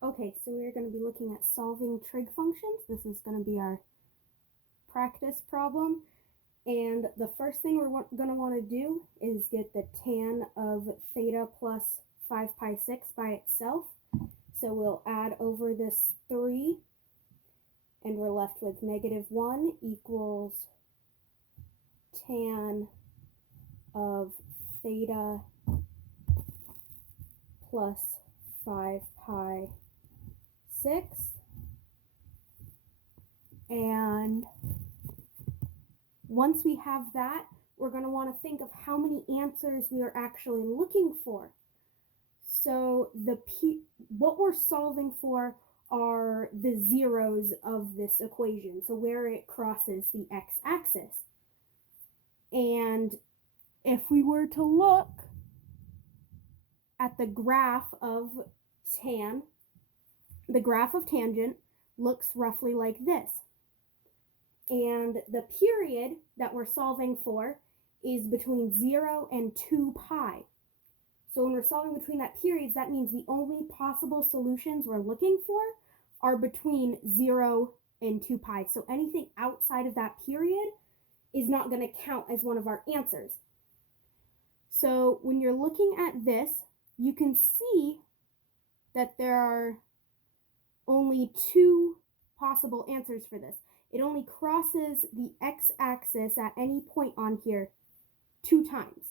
Okay, so we're going to be looking at solving trig functions. This is going to be our practice problem. And the first thing we're going to want to do is get the tan of theta plus 5 pi 6 by itself. So we'll add over this 3, and we're left with -1 equals tan of theta plus 5 pi 6. And once we have that, we're going to want to think of how many answers we are actually looking for. So what we're solving for are the zeros of this equation, so where it crosses the x-axis. And if we were to look at the graph of tan, the graph of tangent looks roughly like this. And the period that we're solving for is between 0 and 2 pi. So when we're solving between that periods, that means the only possible solutions we're looking for are between 0 and 2 pi. So anything outside of that period is not going to count as one of our answers. So when you're looking at this, you can see that there are only 2 possible answers for this. It only crosses the x-axis at any point on here 2 times.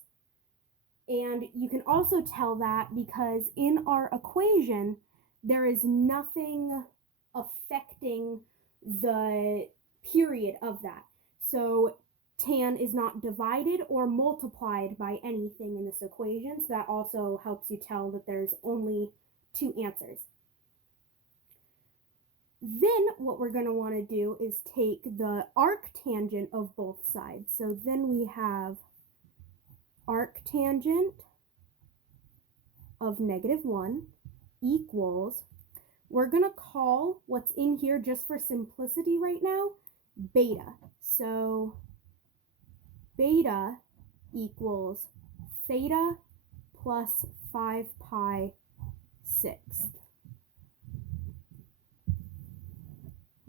And you can also tell that because in our equation, there is nothing affecting the period of that. So tan is not divided or multiplied by anything in this equation. So that also helps you tell that there's only 2 answers. Then what we're going to want to do is take the arctangent of both sides. So then we have arctangent of -1 equals, we're going to call what's in here just for simplicity right now, beta. So beta equals theta plus 5 pi 6.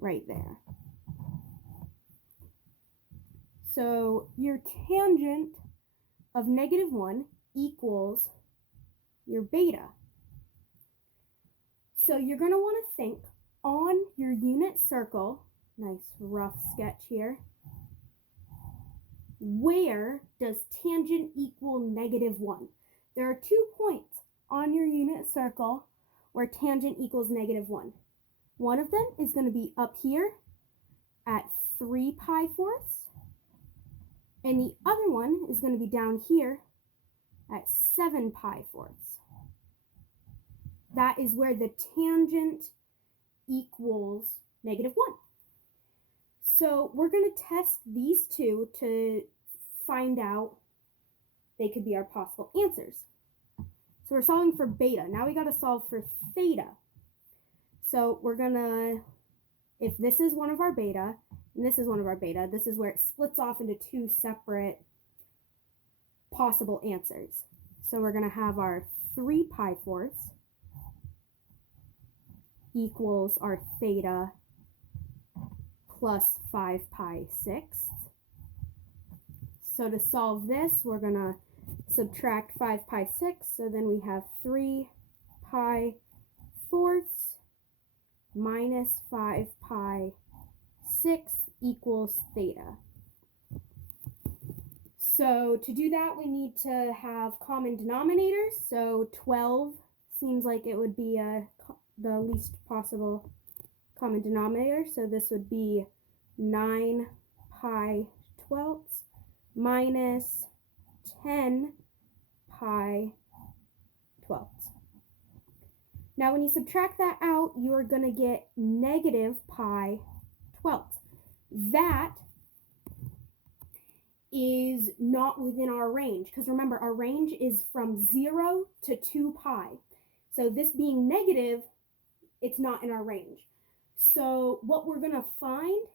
Right there. So your tangent of -1 equals your beta. So you're going to want to think on your unit circle, nice rough sketch here, where does tangent equal -1? There are 2 points on your unit circle where tangent equals -1. One of them is going to be up here at 3 pi fourths, and the other one is going to be down here at 7 pi fourths. That is where the tangent equals -1. So we're going to test these two to find out they could be our possible answers. So we're solving for beta. Now we got to solve for theta. So we're going to, if this is one of our beta, and this is one of our beta, this is where it splits off into 2 separate possible answers. So we're going to have our 3 pi fourths equals our theta plus 5 pi 6. So to solve this, we're going to subtract 5 pi 6, so then we have 3 pi fourths minus 5 pi 6 equals theta. So to do that, we need to have common denominators. So 12 seems like it would be the least possible common denominator. So this would be 9 pi 12ths minus 10 pi 12ths. Now when you subtract that out, you're going to get -pi 12ths. That is not within our range, because remember, our range is from 0 to 2 pi. So this being negative, it's not in our range. So what we're going to find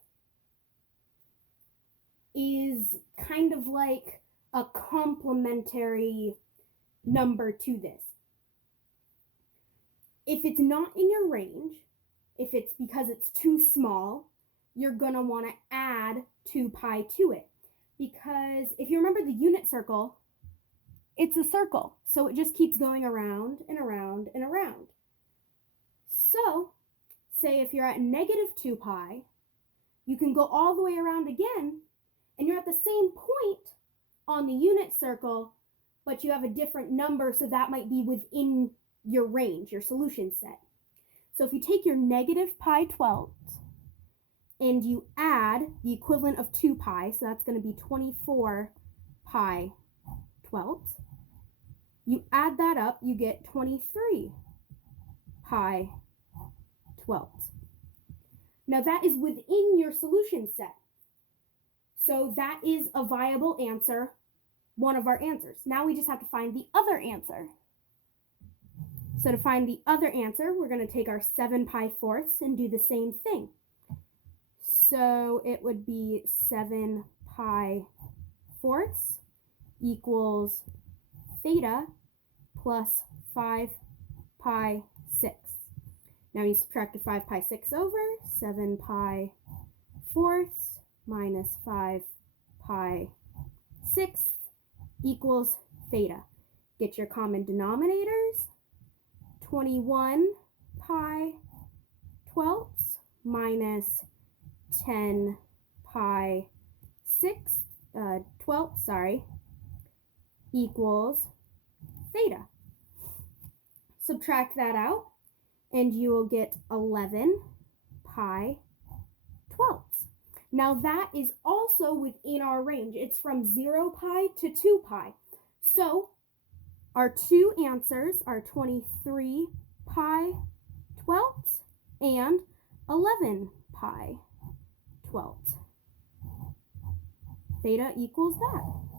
is kind of like a complementary number to this. if it's not in your range, if it's because it's too small, you're going to want to add 2 pi to it. Because if you remember the unit circle, it's a circle. So it just keeps going around and around and around. So say if you're at negative 2 pi, you can go all the way around again, and you're at the same point on the unit circle, but you have a different number, so that might be within your range, your solution set. So if you take your negative pi 12ths and you add the equivalent of 2 pi, so that's going to be 24 pi 12ths, you add that up, you get 23 pi 12ths. Now that is within your solution set. So that is a viable answer, one of our answers. Now we just have to find the other answer. So to find the other answer, we're going to take our 7 pi 4ths and do the same thing. So it would be 7 pi 4ths equals theta plus 5 pi 6. Now you subtract the 5 pi 6 over, 7 pi 4ths minus 5 pi 6 equals theta. Get your common denominators. 21 pi 12ths minus 10 pi 12ths, equals theta. Subtract that out, and you will get 11 pi 12ths. Now that is also within our range. It's from 0 pi to 2 pi. So our two answers are 23 pi 12ths and 11 pi 12ths. Theta equals that.